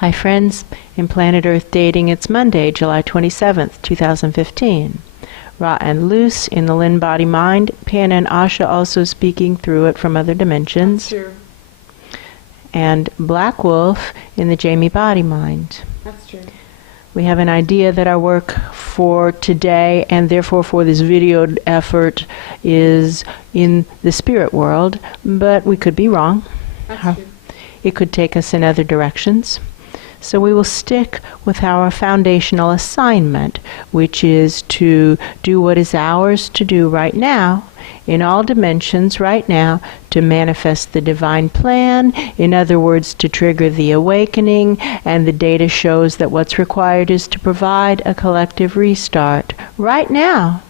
Hi friends, in Planet Earth Dating, it's Monday, July 27th, 2015. Ra and Luce in the Lynn-Body-Mind, Pan and Asha also speaking through it from other dimensions. That's true. And Black Wolf in the Jamie-Body-Mind. That's true. We have an idea that our work for today, and therefore for this videoed effort, is in the spirit world, but we could be wrong. That's true. It could take us in other directions. So we will stick with our foundational assignment, which is to do what is ours to do right now, in all dimensions right now, to manifest the divine plan, in other words, to trigger the awakening, and the data shows that what's required is to provide a collective restart right now.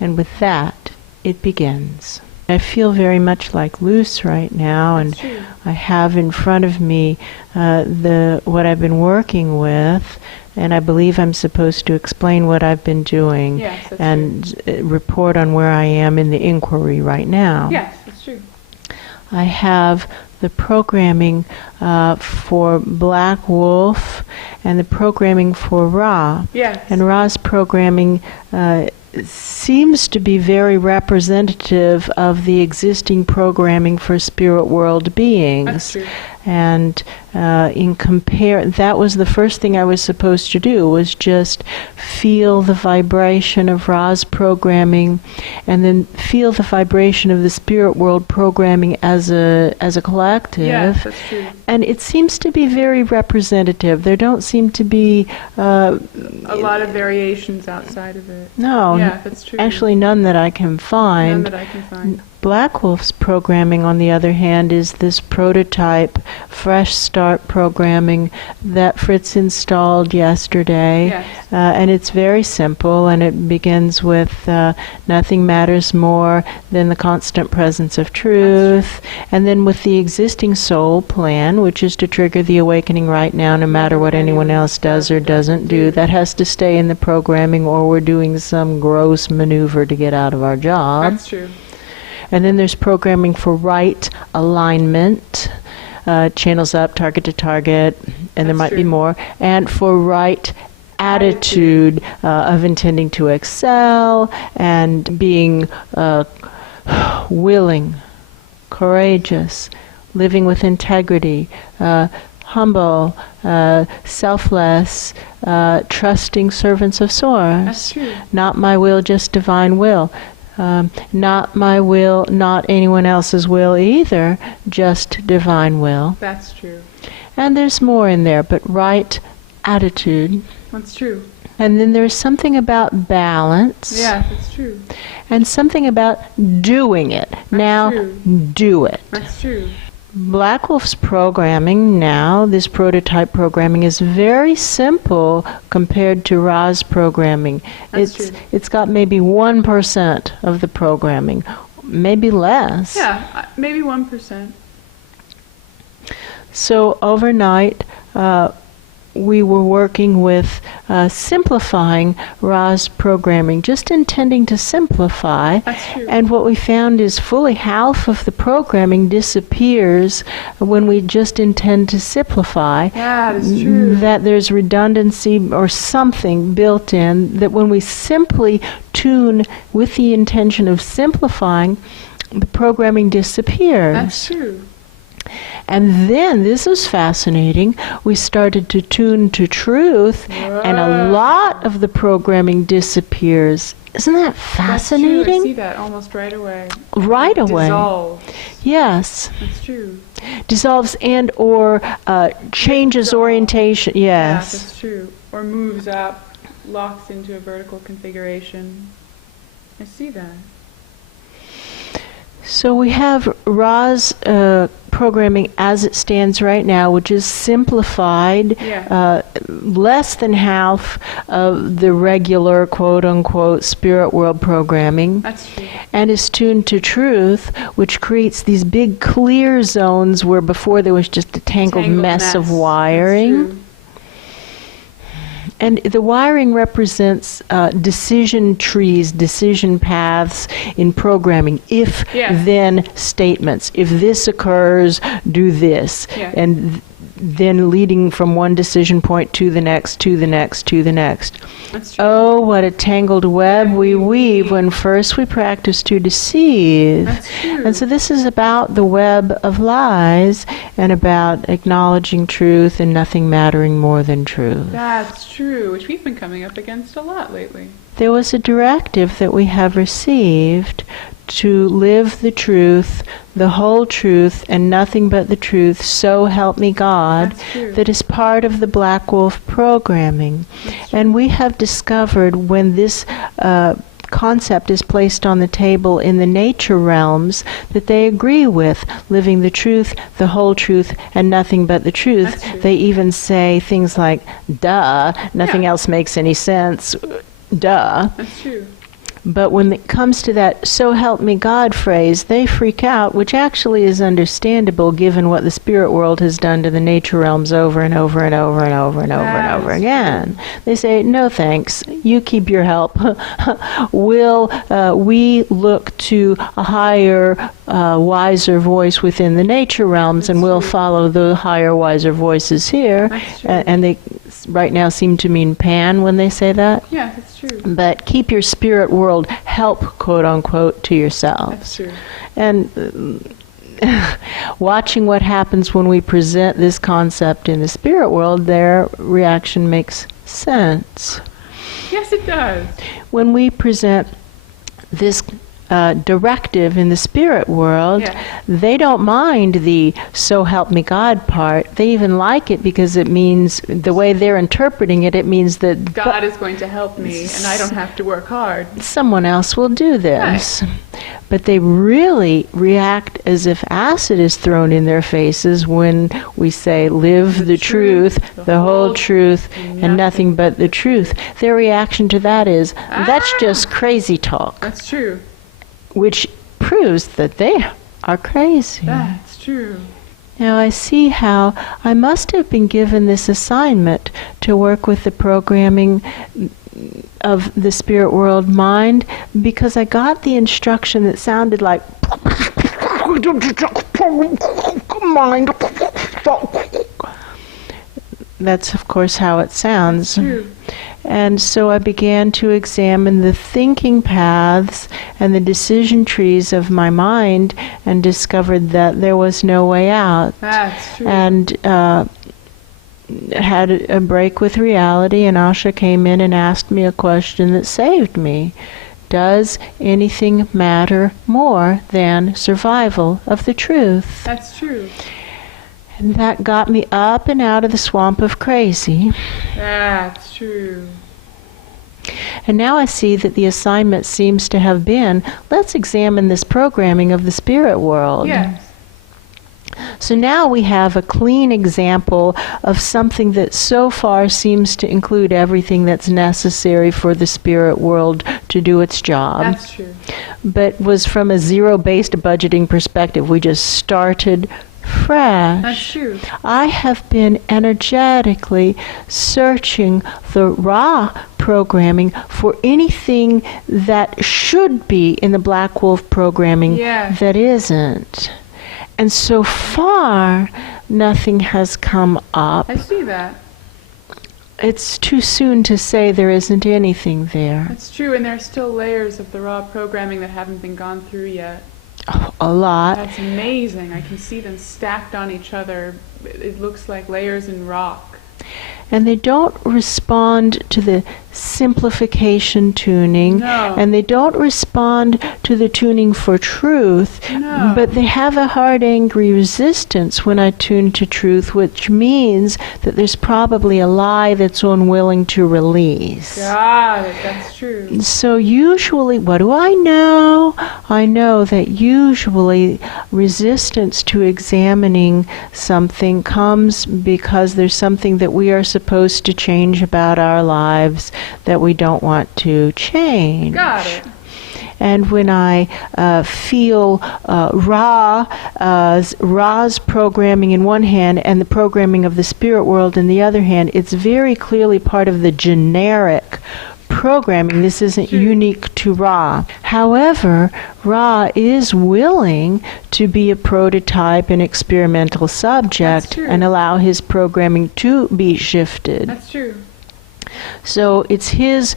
And with that, it begins. I feel very much like Luce right now, and I have in front of me what I've been working with, and I believe I'm supposed to explain what I've been doing and report on where I am in the inquiry right now. Yes, that's true. I have the programming for Black Wolf and the programming for Ra. Yes. And Ra's programming seems to be very representative of the existing programming for spirit world beings. That's true. And that was the first thing I was supposed to do, was just feel the vibration of Ra's programming, and then feel the vibration of the spirit world programming as a collective. Yes, that's true. And it seems to be very representative. There don't seem to be a lot of variations outside of it. No, yeah, that's true. Actually none that I can find. None that I can find. Black Wolf's programming, on the other hand, is this prototype fresh start programming that Fritz installed yesterday. Yes. And it's very simple, and it begins with nothing matters more than the constant presence of truth, and then with the existing soul plan, which is to trigger the awakening right now, no matter what anyone else does or doesn't do. That has to stay in the programming, or we're doing some gross maneuver to get out of our job. That's true. And then there's programming for right alignment, channels up, target to target, and there might be more. And for right attitude of intending to excel and being willing, courageous, living with integrity, humble, selfless, trusting servants of Source. That's true. Not my will, just divine will. Not my will, not anyone else's will either, just divine will. That's true. And there's more in there, but right attitude. That's true. And then there's something about balance. Yeah, that's true. And something about doing it. That's now, true. do it. That's true. Black Wolf's programming now, this prototype programming, is very simple compared to Ra's programming. That's true. It's got maybe 1% of the programming, maybe less. Yeah, maybe 1%. So overnight, we were working with simplifying Ra's programming, just intending to simplify. That's true. And what we found is fully half of the programming disappears when we just intend to simplify. Yeah, that's true. That there's redundancy or something built in, that when we simply tune with the intention of simplifying, the programming disappears. That's true. And then, this was fascinating, we started to tune to truth, and a lot of the programming disappears. Isn't that fascinating? That's true. I see that almost right away. Right away. Dissolves. Yes. That's true. Dissolves and or changes orientation. Yes. Yeah, that's true. Or moves up, locks into a vertical configuration. I see that. So we have Ra's programming as it stands right now, which is simplified, less than half of the regular quote-unquote spirit world programming. That's true. And is tuned to truth, which creates these big clear zones where before there was just a tangled mess of wiring. That's true. And the wiring represents decision trees, decision paths in programming. If-then statements. If this occurs, do this. Yeah. And then leading from one decision point to the next, to the next, to the next. That's true. Oh, what a tangled web we weave when first we practice to deceive. That's true. And so this is about the web of lies and about acknowledging truth and nothing mattering more than truth. That's true, which we've been coming up against a lot lately. There was a directive that we have received to live the truth, the whole truth, and nothing but the truth, so help me God, That's true. that is part of the Black Wolf programming. And we have discovered when this concept is placed on the table in the nature realms that they agree with living the truth, the whole truth, and nothing but the truth. That's true. They even say things like, duh, nothing Yeah. else makes any sense, duh. That's true. But when it comes to that "so help me God" phrase, they freak out, which actually is understandable given what the spirit world has done to the nature realms over and over and over and over and over and over That's again. They say, no thanks, you keep your help. We look to a higher, wiser voice within the nature realms, and we'll follow the higher, wiser voices here. That's true. And they right now seem to mean Pan when they say that. Yeah, that's true. But keep your spirit world help, quote unquote, to yourselves. That's true. And watching what happens when we present this concept in the spirit world, their reaction makes sense. Yes, it does. When we present this directive in the spirit world, Yeah. they don't mind the "so help me God" part. They even like it because it means, the way they're interpreting it, it means that God is going to help me, and I don't have to work hard. someone else will do this. But they really react as if acid is thrown in their faces when we say, live the truth, the whole truth, and nothing but the truth. Their reaction to that is, that's just crazy talk, That's true. which proves that they are crazy. That's true. Now I see how I must have been given this assignment to work with the programming of the spirit world mind, because I got the instruction that sounded like mind. That's of course how it sounds. True. And so I began to examine the thinking paths and the decision trees of my mind and discovered that there was no way out. That's true. And had a break with reality, and Asha came in and asked me a question that saved me. Does anything matter more than survival of the truth? That's true. And that got me up and out of the swamp of crazy. That's true. And now I see that the assignment seems to have been, let's examine this programming of the spirit world. Yes. So now we have a clean example of something that so far seems to include everything that's necessary for the spirit world to do its job. That's true. But was from a zero-based budgeting perspective. We just started fresh. That's true. I have been energetically searching the raw programming for anything that should be in the Black Wolf programming Yes. that isn't. And so far, nothing has come up. I see that. It's too soon to say there isn't anything there. That's true, and there are still layers of the raw programming that haven't been gone through yet. Oh, a lot. That's amazing. I can see them stacked on each other. It looks like layers in rock. And they don't respond to the simplification tuning, No. and they don't respond to the tuning for truth, No. but they have a hard, angry resistance when I tune to truth, which means that there's probably a lie that's unwilling to release. Got it. That's true. So usually, what do I know? I know that usually resistance to examining something comes because there's something that we are supposed to change about our lives that we don't want to change. Got it. And when I feel Ra's programming in one hand and the programming of the spirit world in the other hand, it's very clearly part of the generic programming. This isn't True. unique to Ra. However, Ra is willing to be a prototype and experimental subject true. and allow his programming to be shifted. That's true. So it's his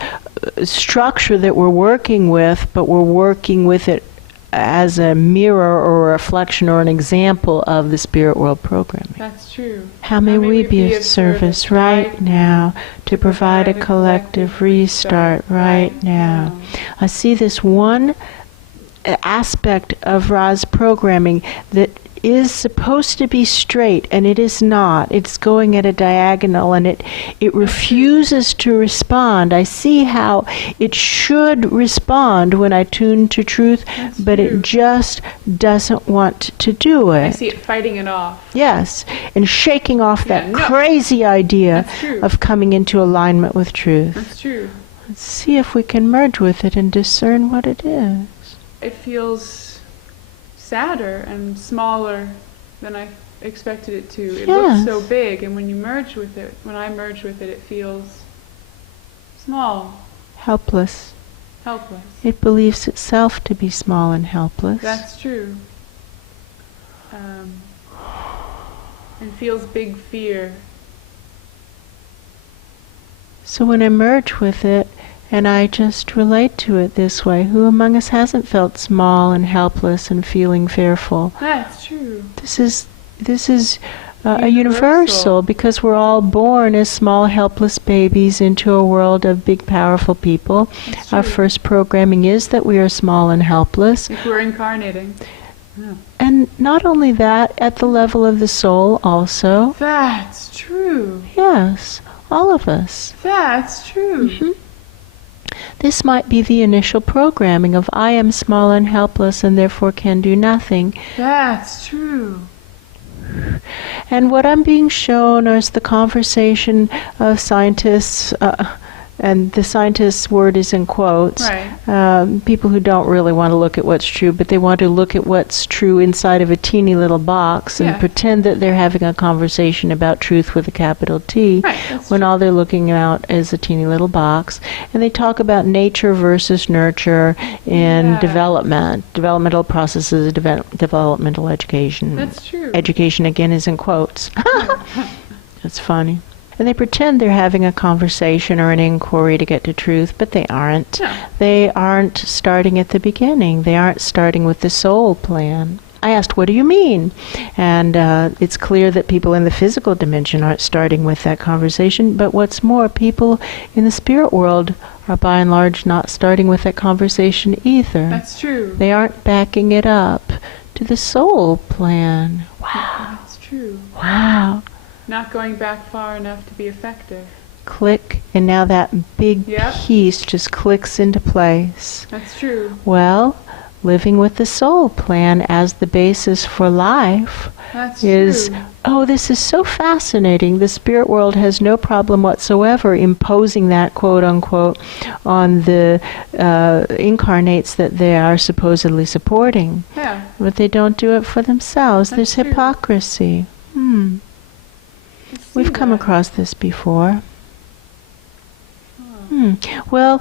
structure that we're working with, but we're working with it as a mirror or a reflection or an example of the spirit world programming. That's true. How may we be of service right now to provide a collective restart right now? I see this one aspect of Ra's programming that is supposed to be straight, and it is not. It's going at a diagonal, and it refuses to respond. I see how it should respond when I tune to truth, but it just doesn't want to do it. I see it fighting it off. Yes, and shaking off that no. crazy idea That's true. of coming into alignment with truth. That's true. Let's see if we can merge with it and discern what it is. It feels sadder and smaller than I expected it to. It Yes. looks so big, and when you merge with it, when I merge with it, it feels small, Helpless. helpless. It believes itself to be small and helpless. That's true. And feels big fear. So when I merge with it, and I just relate to it this way, who among us hasn't felt small and helpless and feeling fearful? That's true. This is a universal, because we're all born as small, helpless babies into a world of big, powerful people. That's Our true. first programming is that we are small and helpless. If we're incarnating. Yeah. And not only that, at the level of the soul also. That's true. Yes, all of us. That's true. Mhm. This might be the initial programming of I am small and helpless and therefore can do nothing. That's true. And what I'm being shown is the conversation of scientists, and the scientist's word is in quotes, Right. people who don't really want to look at what's true, but they want to look at what's true inside of a teeny little box and Yeah. pretend that they're having a conversation about truth with a capital T, Right, that's when true. all they're looking at is a teeny little box. And they talk about nature versus nurture and Yeah. developmental processes, developmental education. That's true. Education again is in quotes. That's funny. And they pretend they're having a conversation or an inquiry to get to truth, but they aren't. No. They aren't starting at the beginning. They aren't starting with the soul plan. I asked, what do you mean? And it's clear that people in the physical dimension aren't starting with that conversation, but what's more, people in the spirit world are by and large not starting with that conversation either. That's true. They aren't backing it up to the soul plan. Wow. That's true. Wow. Not going back far enough to be effective. Click, and now that big Yep. piece just clicks into place. That's true. Well, living with the soul plan as the basis for life That's is, true. oh, this is so fascinating. The spirit world has no problem whatsoever imposing that, quote unquote, on the incarnates that they are supposedly supporting. Yeah. But they don't do it for themselves. That's There's true. hypocrisy. I see We've come that. across this before. Oh. Well,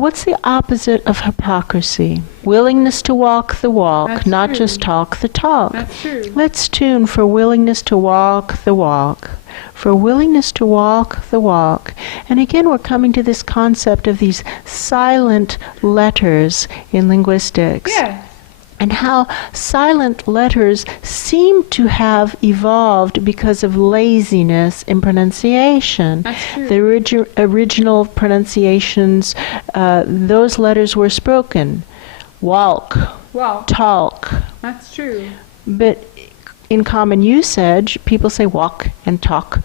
what's the opposite of hypocrisy? Willingness to walk the walk, That's not true. just talk the talk. That's true. Let's tune for willingness to walk the walk. For willingness to walk the walk. And again, we're coming to this concept of these silent letters in linguistics. Yeah. And how silent letters seem to have evolved because of laziness in pronunciation. That's true. The original pronunciations, those letters were spoken. Walk, Well, talk. that's true. But in common usage, people say walk and talk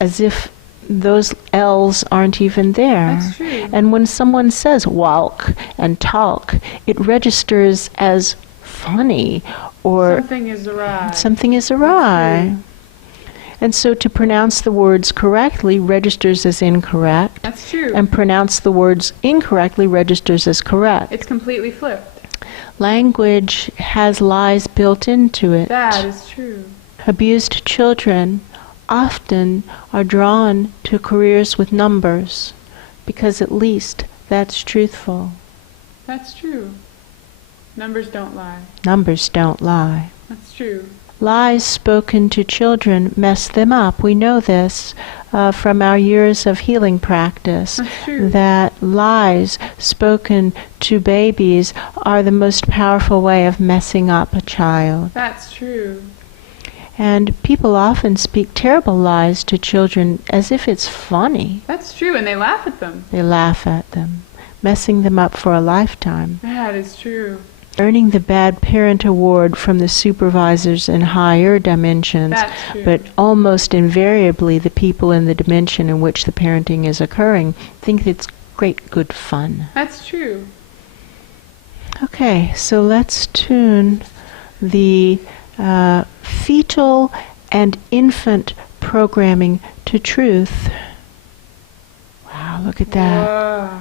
as if those L's aren't even there. That's true. And when someone says walk and talk, it registers as funny or Something is awry. something is awry. And so to pronounce the words correctly registers as incorrect, That's true. and pronounce the words incorrectly registers as correct. It's completely flipped. Language has lies built into it. That is true. Abused children often are drawn to careers with numbers because at least that's truthful. That's true. Numbers don't lie. Numbers don't lie. That's true. Lies spoken to children mess them up. We know this from our years of healing practice, That's true. that lies spoken to babies are the most powerful way of messing up a child. That's true. And people often speak terrible lies to children as if it's funny. That's true, and they laugh at them. They laugh at them, messing them up for a lifetime. That is true. Earning the bad parent award from the supervisors in higher dimensions, That's true. but almost invariably the people in the dimension in which the parenting is occurring think it's great good fun. That's true. Okay, so let's tune the fetal and infant programming to truth. Wow, look at that. Whoa.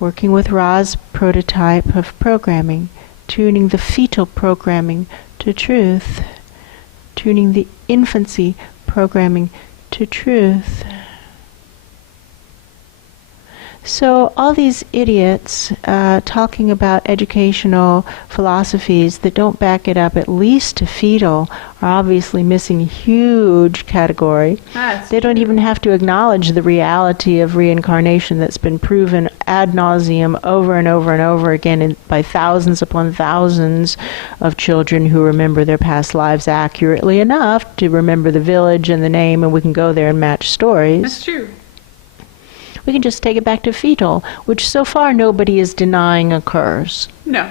Working with Ra's prototype of programming, tuning the fetal programming to truth, tuning the infancy programming to truth. So all these idiots talking about educational philosophies that don't back it up at least to fetal are obviously missing a huge category. That's They don't true. even have to acknowledge the reality of reincarnation that's been proven ad nauseum over and over and over again by thousands upon thousands of children who remember their past lives accurately enough to remember the village and the name, and we can go there and match stories. That's true. We can just take it back to fetal, which so far nobody is denying occurs. No.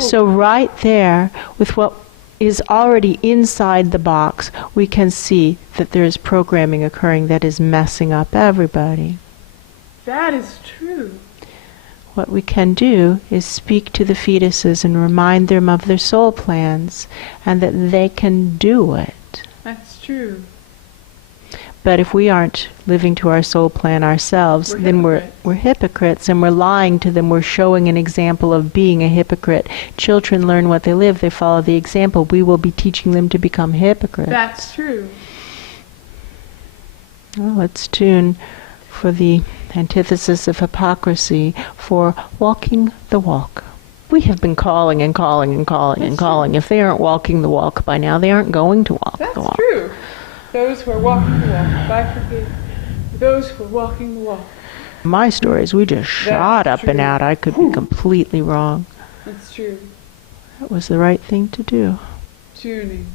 So right there, with what is already inside the box, we can see that there is programming occurring that is messing up everybody. That is true. What we can do is speak to the fetuses and remind them of their soul plans and that they can do it. That's true. But if we aren't living to our soul plan ourselves, then we're hypocrites, and we're lying to them. We're showing an example of being a hypocrite. Children learn what they live. They follow the example. We will be teaching them to become hypocrites. That's true. Well, let's tune for the antithesis of hypocrisy, for walking the walk. We have been calling and calling and calling and calling. If they aren't walking the walk by now, they aren't going to walk That's the walk. true. Those who are walking the walk, bifurcate. Those who are walking the walk. My stories, we just shot up and true. out. I could be completely wrong. That's true. That was the right thing to do. Tuning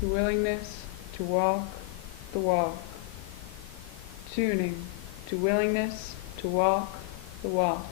to willingness to walk the walk. Tuning to willingness to walk the walk.